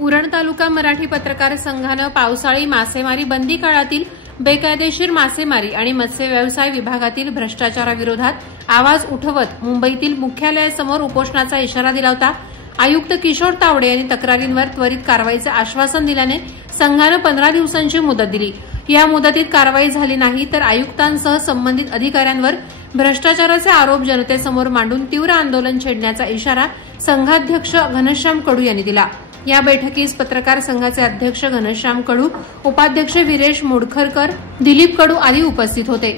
उरण तालुका मराठी पत्रकार संघानं पावसाळी मासेमारी बंदी काळातील बेकायदेशीर मासेमारी आणि मत्स्य व्यवसाय विभागातील भ्रष्टाचाराविरोधात आवाज उठवत मुंबईतील मुख्यालयासमोर उपोषणाचा इशारा दिला होता। आयुक्त किशोर तावडे यांनी तक्रारींवर त्वरित कारवाईचे आश्वासन दिल्याने संघानं 15 दिवसांची मुदत दिली। या मुदतीत कारवाई झाली नाही तर आयुक्तांसह संबंधित अधिकाऱ्यांवर भ्रष्टाचाराचे आरोप जनतेसमोर मांडून तीव्र आंदोलन छेडण्याचा इशारा संघाध्यक्ष घनश्याम कडू यांनी दिला। या बैठकीस पत्रकार संघाचे अध्यक्ष घनश्याम कडू, उपाध्यक्ष वीरेश मोडखरकर, दिलीप कडू आदी उपस्थित होते।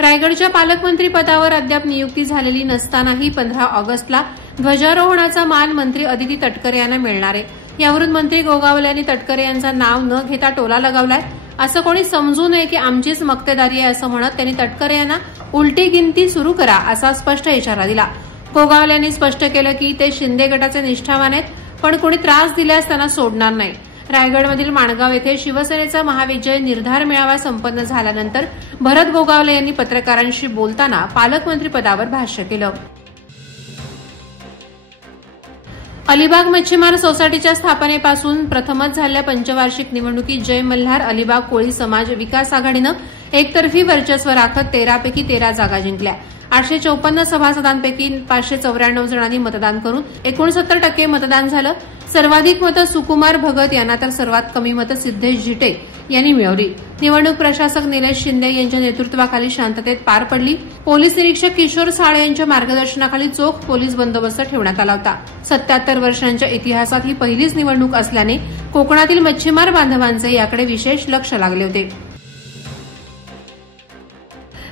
रायगडच्या पालकमंत्री पदावर अद्याप नियुक्ती झालेली नसतानाही 15 ऑगस्टला ध्वजारोहणाचा मान मंत्री अदिती तटकरे यांना मिळणार आहे। यावरून मंत्री गोगावले यांनी तटकरे यांचं नाव न घेता टोला लगावलाय। असं कोणी समजू नये की आमचीच मक्तेदारी आहे असं म्हणत त्यांनी तटकरे यांना उलटी गिनती सुरू करा असा स्पष्ट इशारा दिला। गोगावले यांनी स्पष्ट केलं की ते शिंदे गटाचे निष्ठावान आहेत, पण कोणी त्रास दिल्यास त्यांना सोडणार नाही। रायगडमधील माणगाव येथे शिवसेनेचा महाविजय निर्धार मेळावा संपन्न झाल्यानंतर भरत गोगावले यांनी पत्रकारांशी बोलताना पालकमंत्रीपदावर भाष्य केलं। अलिबाग मच्छीमार सोसायटीच्या स्थापनेपासून प्रथमच झालेल्या पंचवार्षिक निवडणुकीत जय मल्हार अलिबाग कोळी समाज विकास आघाडीनं एकतर्फी वर्चस्व राखत 13 पैकी 13 जागा जिंकल्या। 854 सभासदांपैकी 594 जणांनी मतदान करून 69% मतदान झालं। सर्वाधिक मतं सुकुमार भगत यांना तर सर्वात कमी मतं सिद्धेश जिटे यांनी मिळवली। निवडणूक प्रशासक निलेश शिंदे यांच्या नेतृत्वाखाली शांततेत पार पडली। पोलीस निरीक्षक किशोर साळे यांच्या मार्गदर्शनाखाली चोख पोलीस बंदोबस्त ठेवण्यात आला होता। 77 वर्षांच्या इतिहासात ही पहिलीच निवडणूक असल्याने कोकणातील मच्छीमार बांधवांचे याकडे विशेष लक्ष लागले होते।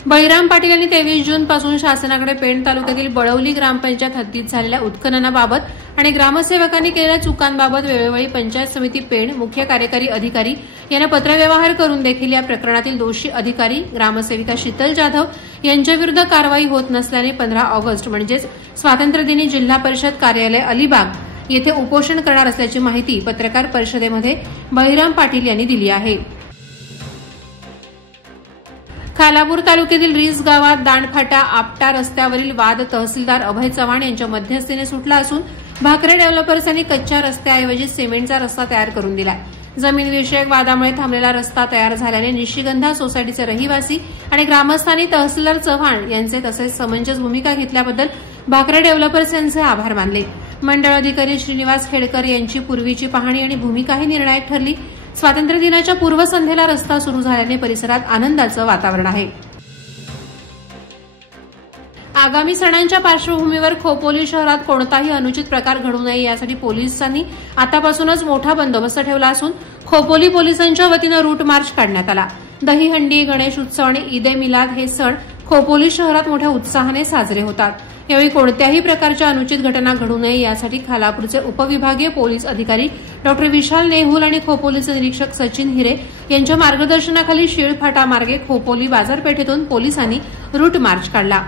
बळीराम पाटील यांनी 23 जूनपासून शासनाकडे पेण तालुक्यातील बळवली ग्रामपंचायत हद्दीत झालेल्या उत्खननाबाबत आणि ग्रामसेवकांनी केलेल्या चुकांबाबत वेळोवेळी पंचायत समिती पेण मुख्य कार्यकारी अधिकारी यांना पत्रव्यवहार करून देखील या प्रकरणातील दोषी अधिकारी ग्रामसेविका शीतल जाधव यांच्याविरुद्ध कारवाई होत नसल्याने 15 ऑगस्ट म्हणजेच स्वातंत्र्यदिनी जिल्हा परिषद कार्यालय अलिबाग येथे उपोषण करणार असल्याची माहिती पत्रकार परिषदेमध्ये बळीराम पाटील यांनी दिली आहे। खालापूर तालुक्यातील रीस गावात दांडफाटा आपटा रस्त्यावरील वाद तहसीलदार अभय चव्हाण यांच्या मध्यस्थीने सुटला असून भाकरे डेव्हलपर्स यांनी कच्च्या रस्त्याऐवजी सिमेंटचा रस्ता तयार करून दिलाय। जमीनविषयक वादामुळे थांबलेला रस्ता तयार झाल्याने निशिगंधा सोसायटीचे रहिवासी आणि ग्रामस्थांनी तहसीलदार चव्हाण यांचे तसेच समंजस भूमिका घेतल्याबद्दल भाकरे डेव्हलपर्स यांचे आभार मानले। मंडळ अधिकारी श्रीनिवास खेडकर यांची पूर्वीची पाहणी आणि भूमिकाही निर्णायक ठरली। स्वातंत्र्य दिनाच्या पूर्वसंध्येला रस्ता सुरू झाल्याने परिसरात आनंदाचं वातावरण आहे। आगामी सणांच्या पार्श्वभूमीवर खोपोली शहरात कोणताही अनुचित प्रकार घडू नये यासाठी पोलिसांनी आतापासूनच मोठा बंदोबस्त ठेवला असून खोपोली पोलिसांच्या वतीनं रूट मार्च काढण्यात आला। दहीहंडी, गणेश उत्सव आणि ईद ए मिलाद हे सण खोपोली शहरात मोठ्या उत्साहाने साजरे होतात। यावेळी कोणत्याही प्रकारच्या अनुचित घटना घडू नये यासाठी खालापूरचे उपविभागीय पोलीस अधिकारी डॉ विशाल नेहुल आणि खोपोलीचे निरीक्षक सचिन हिरे यांच्या मार्गदर्शनाखाली शीळफाटा मार्गे खोपोली बाजारपेठेतून पोलिसांनी रूट मार्च काढला।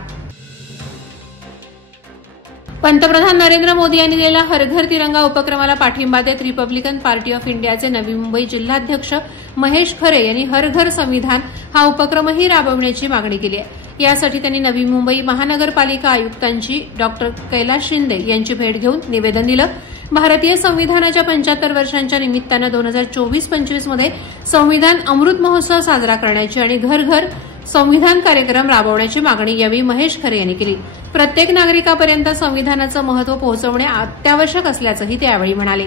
पंतप्रधान नरेंद्र मोदी यांनी दिलेल्या हर घर तिरंगा उपक्रमाला पाठिंबा देत रिपब्लिकन पार्टी ऑफ इंडियाचे नवी मुंबई जिल्हाध्यक्ष महेश खरे यांनी हर घर संविधान हा उपक्रमही राबवण्याची मागणी केली आहे। यासाठी त्यांनी नवी मुंबई महानगरपालिका आयुक्तांची डॉ कैलास शिंदे यांची भेट घेऊन निवेदन दिलं। भारतीय संविधानाच्या 75 वर्षांच्या निमित्तानं 2024-25 मध्ये संविधान अमृत महोत्सव साजरा करण्याची आणि घर घर संविधान कार्यक्रम राबवण्याची मागणी यावेळी महेश खरे यांनी केली। प्रत्येक नागरिकापर्यंत संविधानाचं महत्त्व पोहोचवणे अत्यावश्यक असल्याचंही ते यावेळी म्हणाले।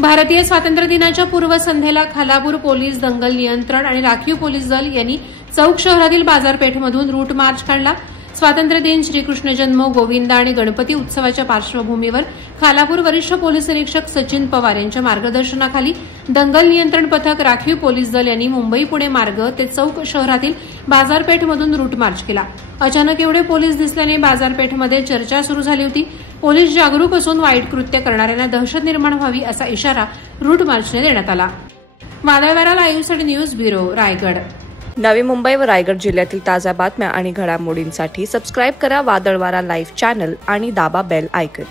भारतीय स्वातंत्र्य दिनाच्या पूर्वसंध्येला खालापूर पोलीस, दंगल नियंत्रण आणि राखीव पोलीस दल यांनी चौक शहरातील बाजारपेठमधून रूट मार्च काढला। स्वातंत्र्य दिन, श्रीकृष्ण जन्म, गोविंदा आणि गणपती उत्सवाच्या पार्श्वभूमीवर खालापूर वरिष्ठ पोलीस निरीक्षक सचिन पवार यांच्या मार्गदर्शनाखाली दंगल नियंत्रण पथक, राखीव पोलीस दल यांनी मुंबई पुणे मार्ग ते चौक शहरातील बाजारपेठमधून रूट मार्च केला। अचानक एवढे पोलीस दिसल्याने बाजारपेठमध्ये चर्चा सुरू झाली होती। पोलीस जागरूक असून वाईट कृत्य करणाऱ्यांना दहशत निर्माण व्हावी असा इशारा रूट मार्चने देण्यात आला। वादळवारा लाईव्हसाठी न्यूज ब्युरो, रायगड। नवी मुंबई व रायगड जिल्ह्यातील ताज्या बातम्या आणि घडामोडींसाठी सबस्क्राईब करा वादळवारा लाईव्ह चॅनल आणि दाबा बेल आयकॉन।